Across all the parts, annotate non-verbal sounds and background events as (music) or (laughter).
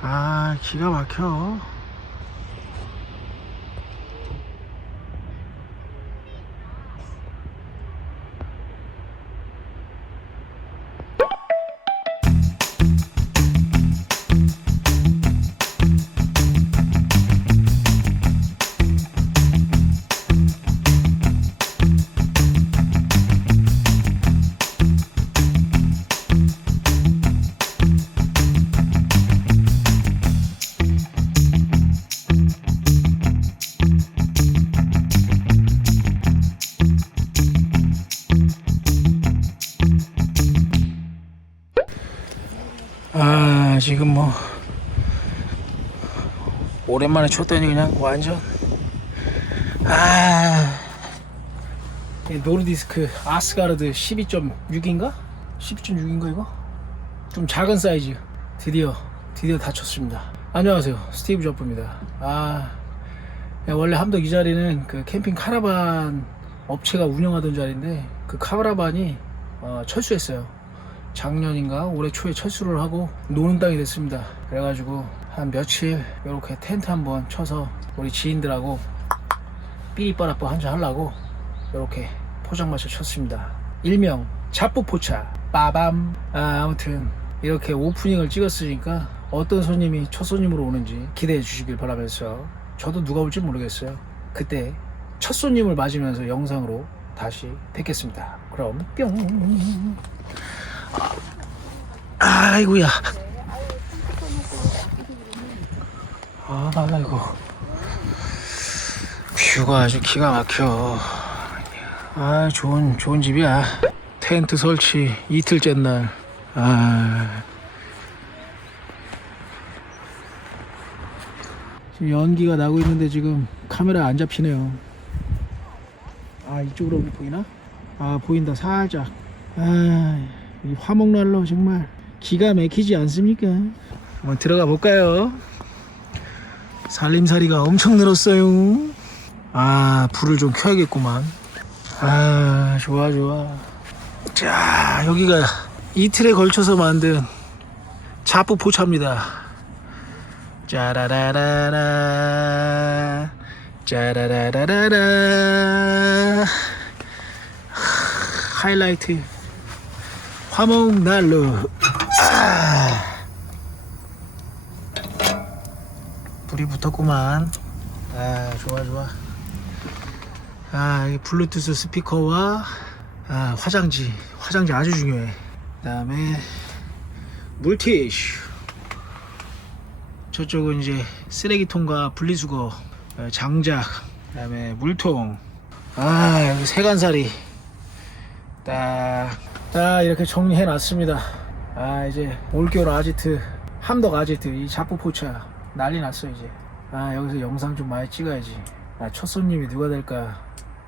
아 기가 막혀 지금 뭐 오랜만에 쳤더니 그냥 완전 아. 이 노르디스크 아스가르드 12.6인가? 12.6인가 이거? 좀 작은 사이즈. 드디어 드디어 다 쳤습니다. 안녕하세요. 스티브 저프입니다. 아. 야, 원래 함덕 이 자리는 그 캠핑 카라반 업체가 운영하던 자리인데 그 카라반이 어, 철수했어요 작년인가 올해 초에 철수를 하고 노는 땅이 됐습니다. 그래가지고 한 며칠 이렇게 텐트 한번 쳐서 우리 지인들하고 삐리빠라빠 한잔 하려고 이렇게 포장마차 쳤습니다. 일명 잡부포차 빠밤 아, 아무튼 이렇게 오프닝을 찍었으니까 어떤 손님이 첫 손님으로 오는지 기대해 주시길 바라면서 저도 누가 올지 모르겠어요. 그때 첫 손님을 맞으면서 영상으로 다시 뵙겠습니다. 그럼 뿅 아 이고야. 아, 아이고. 뷰가 아주 기가 막혀. 아, 좋은, 좋은 집이야. 텐트 설치 이틀째 날. 아. 지금 연기가 나고 있는데 지금 카메라 안 잡히네요. 아, 이쪽으로 보이나? 아, 보인다, 살짝. 아, 이 화목난로 정말 기가 막히지 않습니까? 한번 들어가 볼까요? 살림살이가 엄청 늘었어요. 아, 불을 좀 켜야겠구만. 아, 좋아, 좋아. 자, 여기가 이틀에 걸쳐서 만든 자부 포차입니다. 짜라라라라. 짜라라라라라. 하이라이트. 화목 난로. 아. 불이 붙었구만. 아 좋아 좋아. 아 이 블루투스 스피커와 아 화장지. 화장지 아주 중요해. 그 다음에 물티슈. 저쪽은 이제 쓰레기통과 분리수거 어, 장작 그 다음에 물통. 아 여기 세간살이. 딱 자 이렇게 정리해 놨습니다. 아 이제 올겨울 아지트 함덕 아지트 이 자포 포차 난리 났어 이제. 아 여기서 영상 좀 많이 찍어야지. 아, 첫 손님이 누가 될까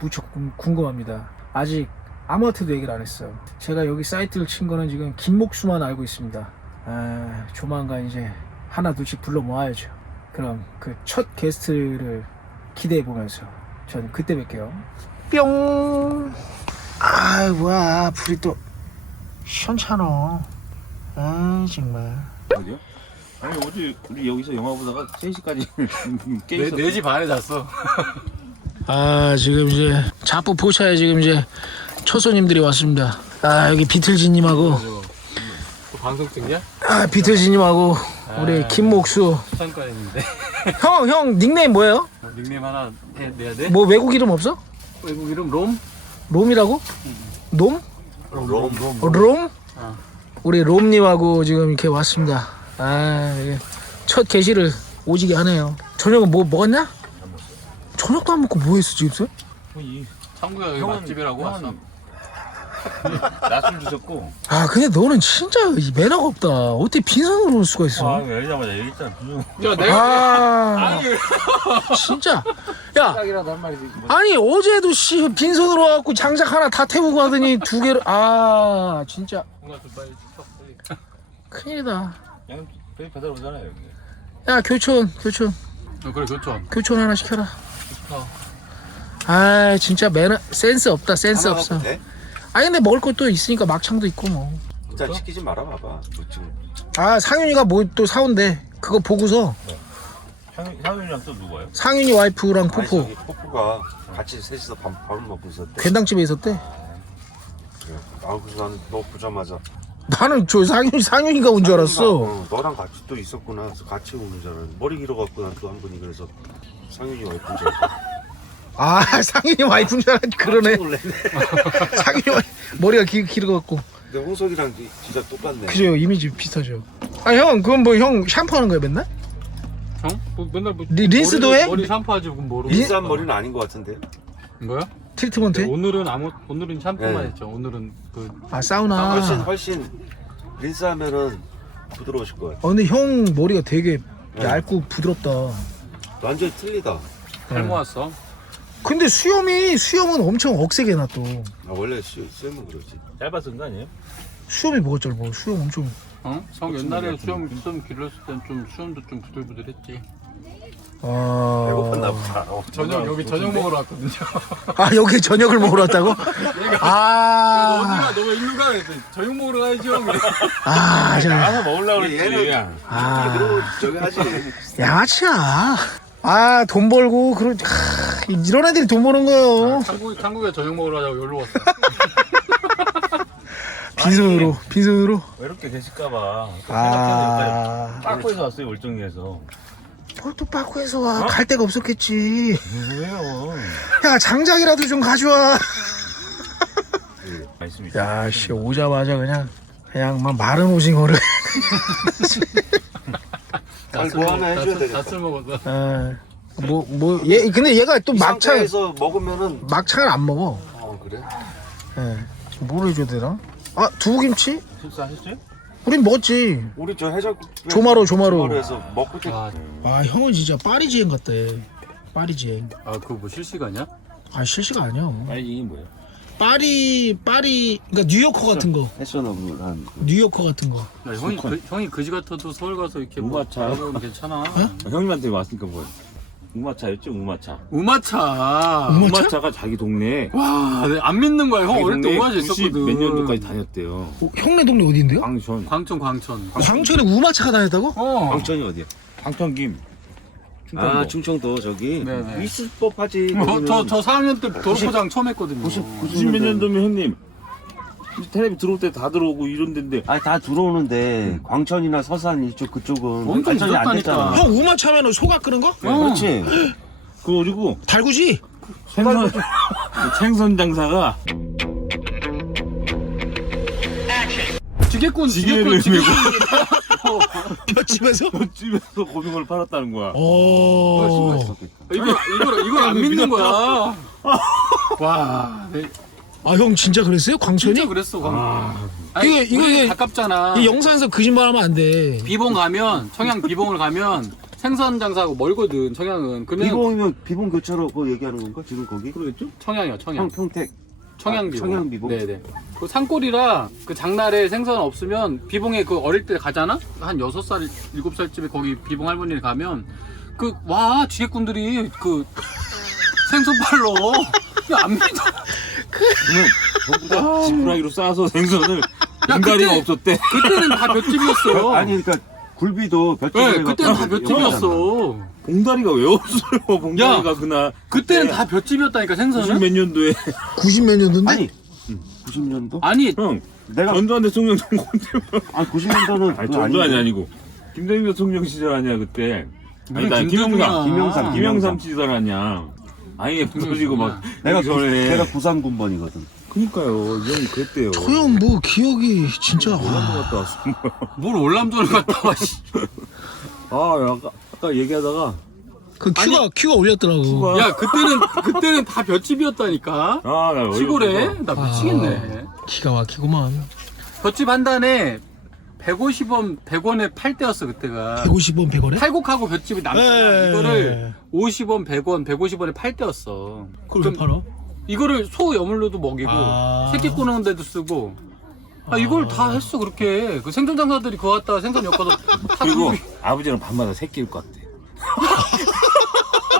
무척 궁- 궁금합니다. 아직 아무한테도 얘기를 안 했어. 제가 여기 사이트를 친 거는 지금 김목수만 알고 있습니다. 아 조만간 이제 하나 둘씩 불러 모아야죠. 그럼 그 첫 게스트를 기대해 보면서 전 그때 뵐게요. 뿅 아이 뭐야 불이 또 시원찮어 아 정말 어디요? 아니 어제 우리 여기서 영화 보다가 3시까지 (laughs) 깨 있었어. 4시 반에 잤어. 아 지금 이제 자포 포차에 지금 이제 첫 손님들이 왔습니다 아 여기 비틀지님하고 또 방송 찍냐? 아 비틀지님하고 우리 아. 김목수 수상권했는데. 형 형 닉네임 뭐예요? 닉네임 하나 해, 내야 돼? 뭐 외국 이름 없어? 외국 이름 롬? 롬이라고? 롬? 롬, 롬, 롬. 어, 롬? 어. 우리 롬님하고 지금 이렇게 왔습니다. 아, 이게 첫 게시를 오지게 하네요. 저녁은 뭐 먹었냐? 저녁도 안 먹고 뭐 했어 지금? 이 창구가 여기 형은- 맛집이라고 왔어. 형은 (laughs) 낮술 주셨고 아, 근데 너는 진짜 이 매너가 없다. 어떻게 빈손으로 올 수가 아 있어? 열자마자 얘기했잖아 분명 야, 내가 아, 진짜. 야, 딱이라도 한 마리씩. 뭐. 아니 어제도 씨 빈손으로 와갖고 장작 하나 다 태우고 가더니 두 개를 아, 진짜 뭔가 좀 빨리 쳐, 빨리. 큰일이다. 배달 오잖아요 여기 야, 교촌, 교촌, 어, 그래, 좋죠. 교촌 하나 시켜라. 어. 아, 진짜 매너 센스 없다. 센스 하나 없어. 돼? 아니 근데 먹을 것도 있으니까 막창도 있고 뭐. 일단 시키지 말아 봐봐. 뭐 지금 아 상윤이가 뭐 또 사온대. 그거 보고서 향- 향윤이랑 또 누구예요? 상윤이 와이프랑 아니, 포포 저기 포포가 같이 셋이서 밥, 밥을 먹고 있었대. 괜당집에 있었대. 그래. 아, 그래서 나는 너 보자마자. 나는 저 상윤 상윤이가 온 줄 알았어. 어, 너랑 같이 또 있었구나. 그래서 같이 오는 줄 알았는데. 머리 길어갖고 난 또 한 분이 그래서 상윤이 와이프인 줄 알고. 아 (laughs) 상윤이 와이프인 줄 알았지 그러네. 놀랐네. (laughs) 상윤이 와이프 머리가 길 길어갖고. 근데 홍석이랑 지- 진짜 똑같네. 그죠 이미지 비슷하죠. 아 형 그건 뭐 형 샴푸하는 거야 맨날? 형? 뭐 맨날 뭐 리- 린스도 머리, 해? 머리 샴푸하지 그럼 뭐로? 인스한 머리는 아닌 것 같은데. 뭐야? 트리트먼트? 오늘은 아무 오늘은 샴푸만 네. 했죠. 오늘은 그 아 사우나. 훨씬 훨씬 린스하면은 부드러우실 것 같아. 어 근데 형 머리가 되게 네. 얇고 부드럽다. 완전 히 틀리다. 살 모았어. 근데 수염이 수염은 엄청 억세게 나 또. 아, 원래 수, 수염은 그러지. 짧아서 그런 거 아니에요? 수염이 뭐가 짧아? 수염 엄청. 어? 형 옛날에 수염 수염 길렀을 땐 좀 수염도 좀 부들부들했지. 아. 배고팠나 보다. 어, 저녁 여기 저녁 먹으러 왔거든요. (laughs) 아 여기 저녁을 먹으러 왔다고? (laughs) 아. 어디가 너왜 일로 가? 그랬더니 저녁 먹으러 가야죠. 형. 아, 저 나가서 먹으려고 얘는- 그랬지. 아. 그러고 저기 하지. 양아치야. 아, 돈 벌고 그런 하, 이런 애들이 돈 버는 거예요. 한국 한국에 저녁 먹으러 가자고 여기로 왔어. (laughs) 빈손으로, 빈손으로. 외롭게 계실까봐. 아. 빠꾸에서 왔어요, 월정리에서. 뭘또 빠꾸에서 와? 갈 데가 없었겠지. 왜요? 야, 장작이라도 좀 가져와. 말씀이 있어. 야, 씨 오자마자 그냥 그냥 막 마른 오징어를. 잘뭐 하나 해줘야 되겠다. 다쓸 먹었어. 아, 뭐, 뭐, 얘, 근데 얘가 또이 막창, 상태에서 먹으면은 막창을 안 먹어. 어 그래? 예. 뭘 해줘야 되나? 아, 두부김치? 식사하셨어요? 우린 먹었지. 우리 저 해장국 조마로, 조마로. 조마로에서 먹고 좀 아, 아, 형은 진짜 파리지행 같대. 파리지행. 아 그거 뭐 실시간이야? 아, 실시가 아니야. 아니, 이게 뭐예요? 파리, 파리, 그러니까 뉴요커 같은 거. 패셔너블한 뉴요커 같은 거. 야, 형이 그, 형이 그지 같아도 서울 가서 이렇게 뭐 괜찮아. 형님한테 왔으니까 뭐. 우마차였죠, 우마차. 우마차. 우마차? 우마차가 자기 동네에 와, 내가 안 믿는 거야. 형 자기 어릴 때 동네에 우마차 90 있었거든. 몇 년도까지 다녔대요. 어, 형네 동네 어디인데요? 광천. 광천, 광천. 광천에 우마차가 다녔다고? 어. 광천이 어디야? 광천김. 아 충청도 저기 네네. 있을 법하지. 어, 거기는. 저, 저 4학년 때 도로포장 처음 했거든요. 90몇 년도면 형님. 텔레비 들어올 때 다 들어오고 이런 데인데. 아니 다 들어오는데 광천이나 서산 이쪽 그쪽은 엄청 발전이 안 늦었다니까. 됐잖아. 형 우마 차면 소가 끄는 거? 어. 그렇지. 그리고 달구지? 생선, (laughs) 생선 장사가 지게꾼, 지게를 지게꾼, 지게꾼. 뼈집에서? 집에서 고등어를 팔았다는 거야. 오. 이거, 이걸, 이걸 안 믿는 거야. (laughs) 와, 네, 아, 형 진짜 그랬어요? 광천이? 진짜 그랬어. 광 아니, 이게- 이거- 우리 이게- 가깝잖아. 이 영상에서 거짓말하면 안 돼. 비봉 가면, 청양 비봉을 가면 생선 장사하고 멀거든, 청양은. 그러면 비봉이면 비봉 교차로 그거 얘기하는 건가 지금 거기? 그러겠죠? 청양이요, 청양. 평 평택. 청양 아, 비봉. 청양 비봉? 네네. 그 산골이라 그 장날에 생선 없으면 비봉에 그 어릴 때 가잖아? 한 6살, 7살쯤에 거기 비봉 할머니 가면 그, 와, 지게꾼들이 그 생선 팔러. 야, 안 믿어. 그러면 전부 다 지푸라기로 싸서 생선을 야, 인가리가 없었대. 그때는 다 볏집이었어. 아니 그러니까 굴비도 몇 네, 그때는 다 볏집이었어. 봉다리가 왜 없어요? 봉다리가 그날 그때는 다 볏집이었다니까, 90 생선은. 몇 년도에 90 몇 년도인데? 아니 90년도? 아니, 형 내가 전두환 대통령 정권 때문에 아 90년도는 아니 전두환이 아니고 김대중 대통령 시절 아니야 그때 아니 나 김영삼 김영삼, 김영삼 시절 아니야 아예 부서지고 막 내가 그 전에 내가 구상군번이거든. 그니까요 이 형이 그랬대요 저형뭐 기억이 진짜 올라도 와. 갔다 왔어 뭘 올람전을 갔다 와, 씨. (laughs) 아 아까, 아까 얘기하다가 그 큐가 큐가 올렸더라고. 큐가- 야, 그때는, 그때는 다 볏집이었다니까. 아나 시골에? 나 미치겠네. 기가 막히구만. 볏집 한 단에 150원, 100원에 팔 때였어, 그때가. 150원 100원에? 탈곡하고 볏집이 남잖아. 에. 이거를 50원, 100원, 150원에 팔 때였어. 그걸 왜 그럼 팔아? 이거를 소 여물로도 먹이고, 아. 새끼 꼬는 데도 쓰고. 아, 이걸 다 했어, 그렇게. 그 생선 장사들이 그거 갖다 생선 엮어서 (laughs) 다 그리고 아버지는 밤마다 새끼일 것 같대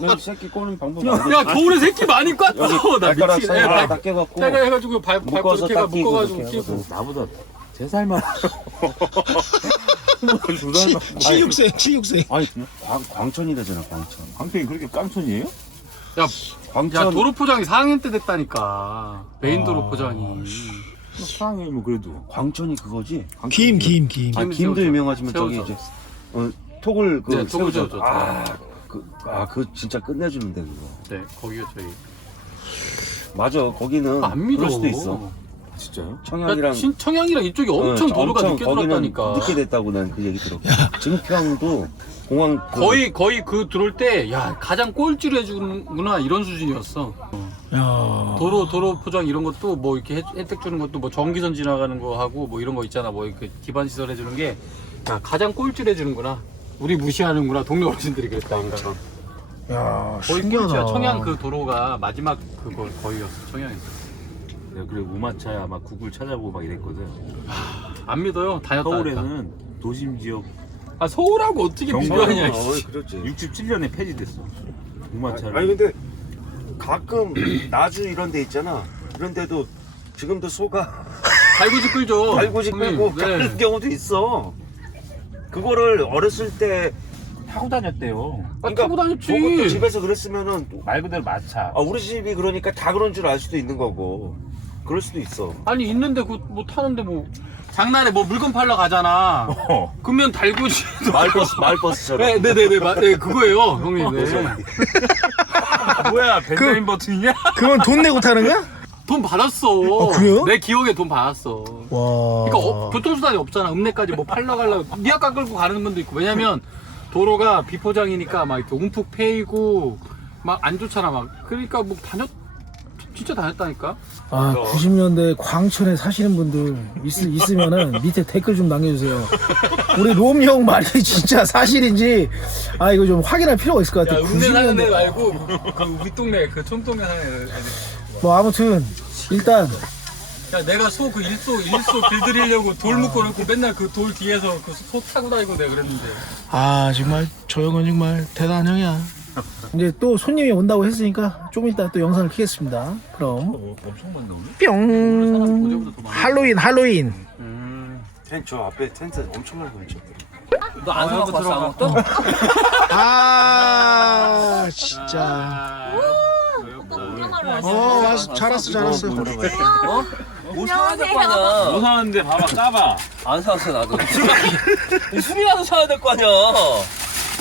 넌 새끼 꼬는 방법 야, 겨울에 새끼 많이 꿨어. 나 미치겠네. 다 깨갖고 빼가 해가지고 발, 발 묶어서 가 딱 끼고 묶어가지고 이렇게 끼고. 하고. 나보다 세 살만. (laughs) 두 살만. 치육생 치육생 아니 광, 광천이라잖아 광천. 광평이 그렇게 깡촌이에요? 야, 광천 야 도로 포장이 4학년 때 됐다니까. 메인 아, 도로 포장이. 사랑해 뭐 그래도. 광천이 그거지. 김 김 김 아 김 김도 새우젓. 유명하지만 저기 새우젓. 이제 어, 톡을 그 네, 톡을 새우젓. 새우젓. 아, 그, 아, 그 진짜 끝내주는데 그거. 네, 거기가 저희. 맞아, 거기는 안 믿어. 그럴 수도 있어. 진짜요? 청양이랑 신, 청양이랑 이쪽이 엄청 어, 도로가 엄청 늦게 거기는 들어왔다니까. 늦게 됐다고 난 그 얘기 들었고. 증평도 공항 그 거의 거의 그 들어올 때 야 가장 꼴찌를 해주는구나 이런 수준이었어. 야 도로 도로 포장 이런 것도 뭐 이렇게 혜- 혜택 주는 것도 뭐 전기선 지나가는 거 하고 뭐 이런 거 있잖아 뭐 이렇게 기반 시설 해주는 게 야, 가장 꼴찌를 해주는구나. 우리 무시하는구나 동네 어르신들이 그랬다니까. 야, 거의 신기하다 꼴찌야. 청양 그 도로가 마지막 그거 거의였어 청양에서. 내가 그래 우마차야 막 구글 찾아보고 막 이랬거든. 안 믿어요. 다녔다. 서울에는 도심 지역 아 서울하고 어떻게. 비교하냐. 어, 씨. 그렇지. 67년에 폐지됐어. 우마차를. 아니 근데 가끔 (clears throat) 나주 이런 데 있잖아. 이런 데도 지금도 소가 (laughs) 갈구지 끌죠. 갈고지 형님. 끌고 네. 가는 경우도 있어. 그거를 어렸을 때 타고 다녔대요. 아, 타고 다녔지. 그것도 집에서 그랬으면은 말 그대로 마차. 아, 우리 집이 그러니까 다 그런 줄 알 수도 있는 거고 그럴 수도 있어. 아니 있는데 그뭐 타는데 뭐 장난에 뭐 물건 팔러 가잖아. 어. 그러면 달구지. (laughs) 마을버스 마을버스처럼. 네, 네 네 네, 마- 네, 그거예요, 형님. 네. (laughs) 뭐야 벤자민 버튼이냐? 그건 돈 내고 타는 거야? 돈 받았어. 아, 그래요? 내 기억에 돈 받았어. 와 그러니까 어, 교통수단이 없잖아. 읍내까지 뭐 팔러 가려고 니아까 끌고 가는 분도 있고. 왜냐면 도로가 비포장이니까 막 이렇게 움푹 패이고 막 안 좋잖아. 막 그러니까 뭐 다녔 진짜 다녔다니까. 아, 90년대 광천에 사시는 분들 있, 있으면은 밑에 댓글 좀 남겨주세요. 우리 롬 형 말이 (laughs) 진짜 사실인지 아 이거 좀 확인할 필요가 있을 것 같아. 90년대 말고 그 윗동네 그 촌동네 사는 애들. 뭐 아무튼 일단 야 내가 소 그 일소 일소 길들이려고 돌 묶어 놓고 맨날 그 돌 뒤에서 그 소 타고 다니고 내가 그랬는데. 아 정말 저 형은 정말 대단한 형이야. (laughs) 이제 또 손님이 온다고 했으니까 좀 이따 또 영상을 키겠습니다. 그럼 어, 엄청 많네 오늘. 뿅 할로윈 할로윈 음. 텐, 저 앞에 텐트 엄청 많이 걸쳐. 너안 사고 봤어 아무것도? 아 진짜 어 왔어 잘 왔어 잘 왔어 뭐 사야 될 거 아니야. 뭐 사는데 봐봐 까봐. 안 사왔어 나도. (laughs) 술이라도 사야 될 거 아니야.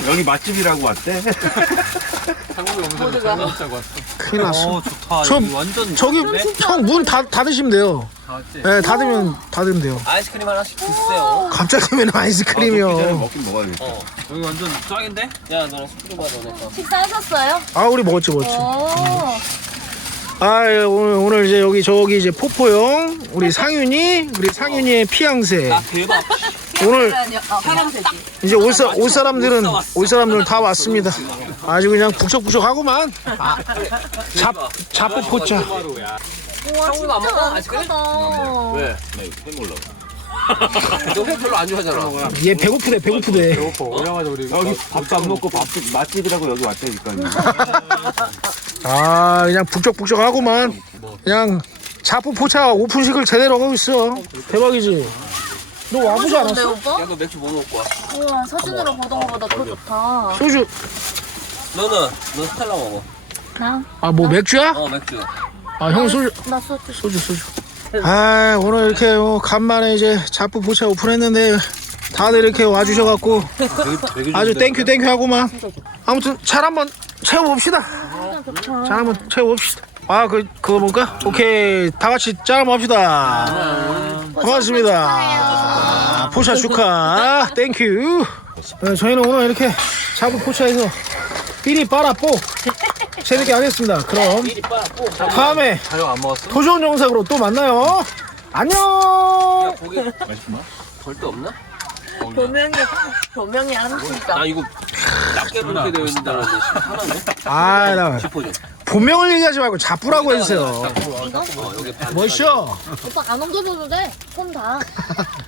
여기 맛집이라고 왔대. 한국에 오면서 잘 먹자고 왔어. 큰일 났어 어 좋다. 저- 완전 저기 좋네. 형문 닫으시면 돼요 다 왔지? 네 닫으면 닫으면 돼요 아이스크림 하나씩 주세요. 갑자기 왜 먹기 전에 아이스크림이요 먹긴 먹어야겠다. 어 여기 완전 짱인데? 야 너랑 스크림 받아 내가. 식사하셨어요? 아 우리 먹었지 먹었지 오. 아 예, 오늘 오늘 이제 여기 저기 이제 포포형 우리 상윤이 우리 상윤이의 피양새 나 대박. 오늘 파란색이. 이제 올, 사, 올 사람들은 올 사람들은 다 왔습니다 아주 그냥 북적북적하고만 잡 잡포 포차 우와 형우도 안 먹어? 진짜? 아늑하다. 왜? 회 몰라. (laughs) 너회 별로 안 좋아하잖아. 얘 배고프대 배고프대 배고파. 오자마자 우리 여기 밥도 안 먹고 밥 맛집이라고 여기 왔다니까. (laughs) 아 그냥 북적북적하고만 그냥 자포 포차 오픈식을 제대로 하고 있어 대박이지 너 와보지 좋은데 않았어? 오빠? 야너 맥주 뭐 먹고 와? 우와 사진으로 보던 거보다 더 좋다. 소주 너는 너 스텔라 먹어. 나? 아 뭐 맥주야? 어 맥주. 아 형 소주 나 소주. 소주 소주 아 오늘 이렇게 어, 간만에 이제 자포 포차 오픈했는데 다들 이렇게 와주셔갖고 아주 땡큐 땡큐 하고만 아무튼 잘 한번 채워봅시다. 잘 한번 채워봅시다 아 그 그거 뭔가 오케이 다 같이 짠 한번 합시다 고맙습니다 포차 축하 땡큐 네, 저희는 오늘 이렇게 자포 포차에서 삐리 빠라 뽀 재밌게 하겠습니다 그럼 다음에 자영 안 먹었어? 더 좋은 영상으로 또 만나요 안녕 고기 절대 없나? 조명이 조명이 안 진짜. 나 이거 낮게 그렇게 되어 있는 줄 알았는데 하나네. 아나 짚어줘. 본명을 얘기하지 말고 자뿌라고 해주세요 어. 멋있어 오빠 안 옮겨줘도 돼. 손 다. (laughs)